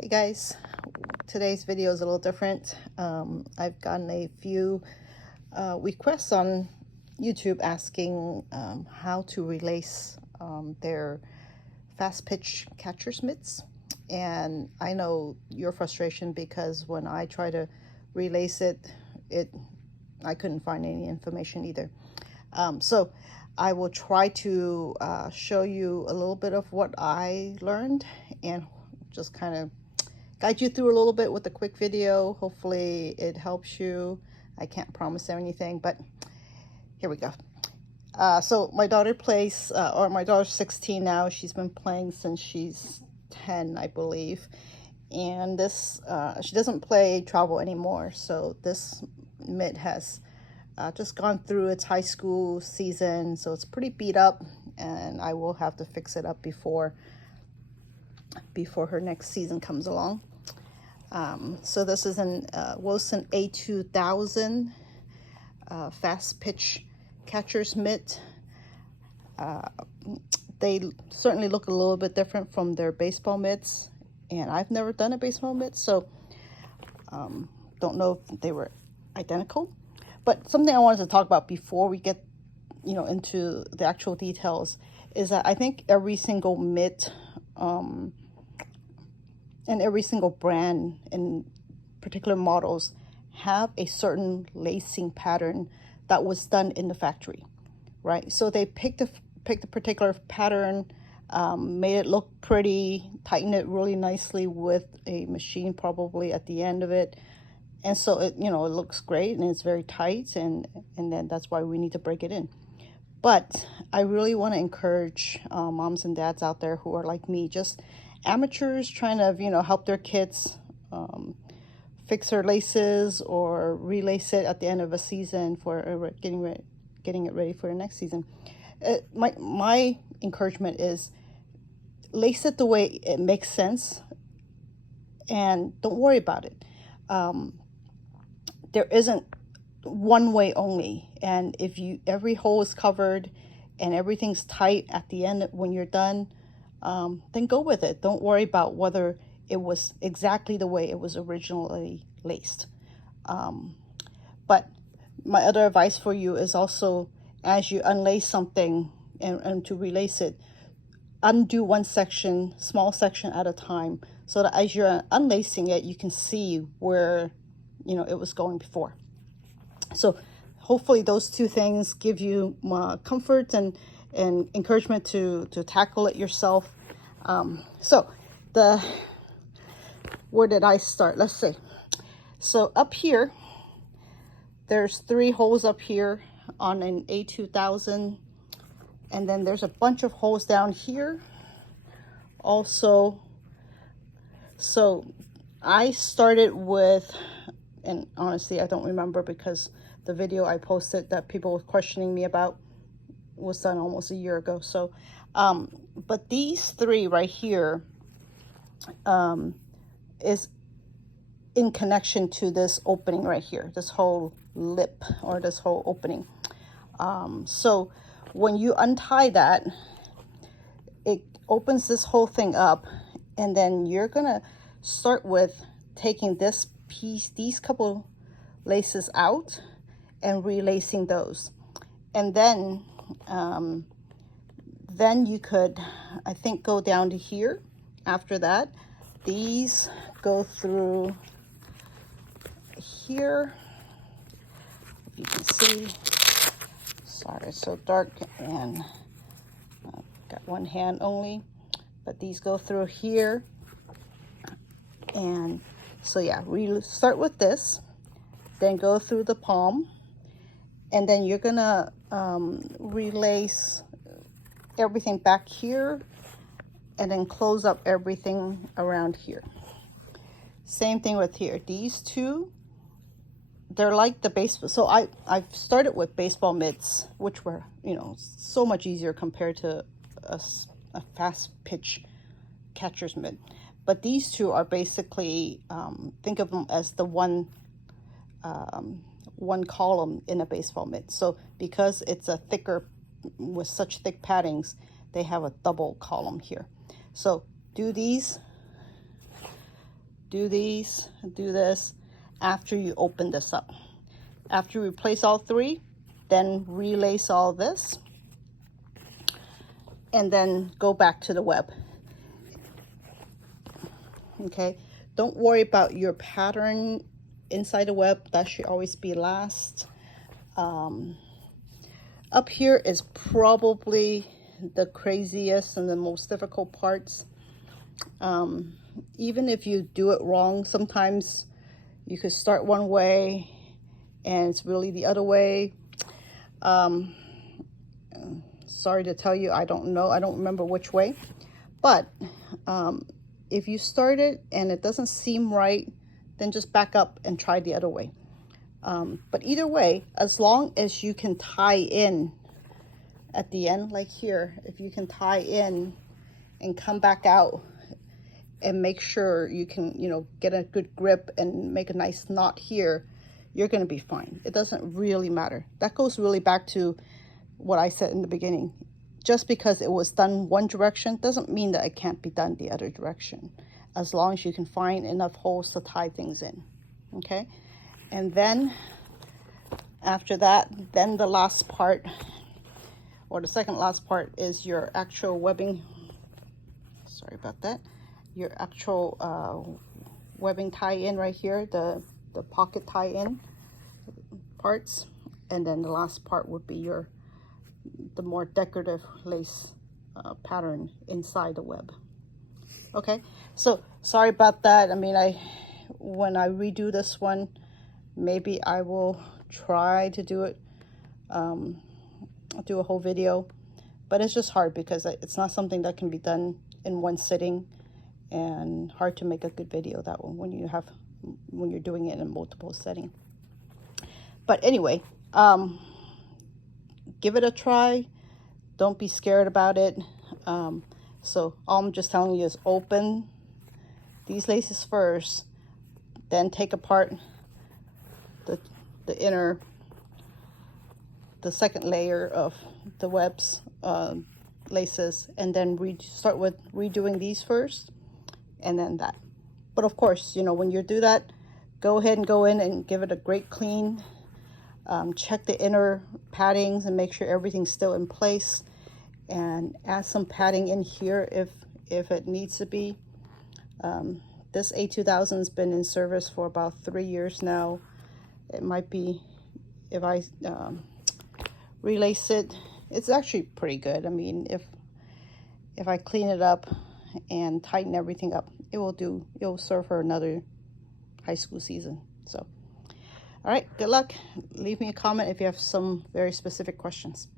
Hey guys, today's video is a little different. I've gotten a few requests on YouTube asking how to relace their Fastpitch catcher's mitts. And I know your frustration because when I try to relace it I couldn't find any information either. So I will try to show you a little bit of what I learned and just kind of guide you through a little bit with a quick video. Hopefully it helps you. I can't promise anything, but here we go. So my daughter plays, or my daughter's 16 now. She's been playing since she's 10, I believe. And this, she doesn't play travel anymore. So this mitt has just gone through its high school season. So it's pretty beat up, and I will have to fix it up before her next season comes along. So this is an Wilson A2000 Fastpitch catcher's mitt. They certainly look a little bit different from their baseball mitts, and I've never done a baseball mitt, so don't know if they were identical. But something I wanted to talk about before we get into the actual details is that I think every single mitt and every single brand and particular models have a certain lacing pattern that was done in the factory, right? So they picked a particular pattern, made it look pretty, tightened it really nicely with a machine probably at the end of it, and so it it looks great and it's very tight, and then that's why we need to break it in. But I really want to encourage moms and dads out there who are like me, just amateurs trying to help their kids fix their laces or relace it at the end of a season for getting it ready for the next season. My encouragement is lace it the way it makes sense, and don't worry about it. There isn't one way only, and if every hole is covered and everything's tight at the end when you're done, then go with it. Don't worry about whether it was exactly the way it was originally laced. But my other advice for you is also, as you unlace something and to relace it, undo one section, small section at a time, so that as you're unlacing it, you can see where it was going before. So hopefully those two things give you comfort and encouragement to tackle it yourself. So where did I start? Let's see. So up here, there's 3 holes up here on an A2000, and then there's a bunch of holes down here also. So I started with, and honestly I don't remember because the video I posted that people were questioning me about was done almost a year ago. So but these 3 right here is in connection to this opening right here, this whole lip or this whole opening. So when you untie that, it opens this whole thing up, and then you're gonna start with taking this piece, these couple laces out, and relacing those. And then you could, I think, go down to here. After that, these go through here. If you can see, sorry, it's so dark and got one hand only, but these go through here. And so yeah, we start with this, then go through the palm, and then you're gonna relace everything back here, and then close up everything around here. Same thing with here. These 2, they're like the baseball. So I've started with baseball mitts, which were so much easier compared to a Fastpitch catcher's mitt. But these 2 are basically, think of them as the one column in a baseball mitt. So because it's a thicker, with such thick paddings, they have a double column here. So do these do these, do this after you open this up. After you replace all three, then relace all this, and then go back to the web. Okay, don't worry about your pattern inside the web. That should always be last. Up here is probably the craziest and the most difficult parts. Even if you do it wrong, sometimes you could start one way and it's really the other way. Sorry to tell you, I don't know. I don't remember which way. But if you start it and it doesn't seem right, then just back up and try the other way. But either way, as long as you can tie in at the end, like here, if you can tie in and come back out and make sure you can, you know, get a good grip and make a nice knot here, you're going to be fine. It doesn't really matter. That goes really back to what I said in the beginning. Just because it was done one direction doesn't mean that it can't be done the other direction, as long as you can find enough holes to tie things in. Okay, and then after that, then the last part, or the second last part, is your actual webbing. Sorry about that. Your actual webbing tie-in right here, the pocket tie-in parts, and then the last part would be the more decorative lace pattern inside the web. Okay, so sorry about that. I mean, when I redo this one, maybe I will try to do it, do a whole video, but it's just hard because it's not something that can be done in one sitting, and hard to make a good video that one when you're doing it in multiple settings. But anyway, give it a try. Don't be scared about it. So all I'm just telling you is open these laces first, then take apart the inner, the second layer of the webs, laces, and then start with redoing these first, and then that. But of course, you know, when you do that, go ahead and go in and give it a great clean. Check the inner paddings and make sure everything's still in place, and add some padding in here if it needs to be. This A2000 has been in service for about 3 years now. It might be, if I relace it, it's actually pretty good. I mean, if I clean it up and tighten everything up, it will serve for another high school season. So all right, good luck. Leave me a comment if you have some very specific questions.